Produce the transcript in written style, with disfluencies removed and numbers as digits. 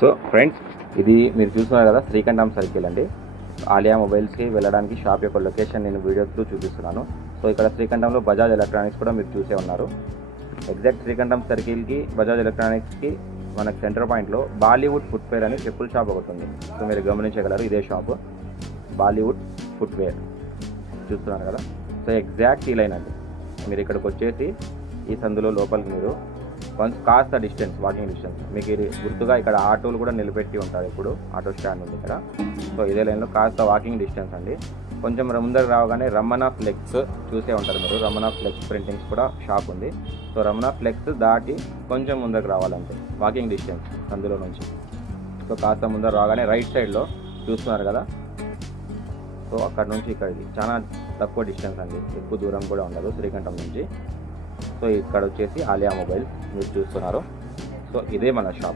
So friends, ఇది మీరు చూస్తున్నారు కదా శ్రీకంఠం సర్కిల్ అండి. ఆలియా మొబైల్స్కి వెళ్ళడానికి షాప్ యొక్క లొకేషన్ నేను వీడియో త్రూ చూపిస్తున్నాను. సో ఇక్కడ శ్రీకంఠంలో బజాజ్ ఎలక్ట్రానిక్స్ కూడా మీరు చూసే ఉన్నారు. ఎగ్జాక్ట్ శ్రీకంఠం సర్కిల్కి బజాజ్ ఎలక్ట్రానిక్స్కి మనకు సెంటర్ పాయింట్లో బాలీవుడ్ ఫుట్వేర్ అని చెప్పుల షాప్ ఒకటి ఉంది. సో మీరు గమనించగలరు, ఇదే షాపు బాలీవుడ్ ఫుట్వేర్ చూస్తున్నారు కదా. సో ఎగ్జాక్ట్ ఈ లైన్ అండి. మీరు ఇక్కడికి వచ్చేసి ఈ సందులో లోపలికి మీరు కాస్త డిస్టెన్స్, వాకింగ్ డిస్టెన్స్, మీకు ఇది గుర్తుగా ఇక్కడ ఆటోలు కూడా నిలబెట్టి ఉంటారు. ఇప్పుడు ఆటో స్టాండ్ ఉంది ఇక్కడ. సో ఇదే లైన్లో కాస్త వాకింగ్ డిస్టెన్స్ అండి. కొంచెం ముందరకు రావగానే రమణ ఫ్లెక్స్ చూసే ఉంటారు మీరు. రమణ ఫ్లెక్స్ ప్రింటింగ్స్ కూడా షాప్ ఉంది. సో రమణ ఫ్లెక్స్ దాటి కొంచెం ముందరకు రావాలంటే వాకింగ్ డిస్టెన్స్ అందులో నుంచి. సో కాస్త ముందర రాగానే రైట్ సైడ్లో చూస్తున్నారు కదా. సో అక్కడ నుంచి ఇక్కడికి చాలా తక్కువ డిస్టెన్స్ అండి, ఎక్కువ దూరం కూడా ఉండదు శ్రీకంఠం నుంచి. సో ఇక్కడ వచ్చేసి ఆలియా మొబైల్స్ మీరు చూస్తున్నారు. సో ఇదే మన షాప్.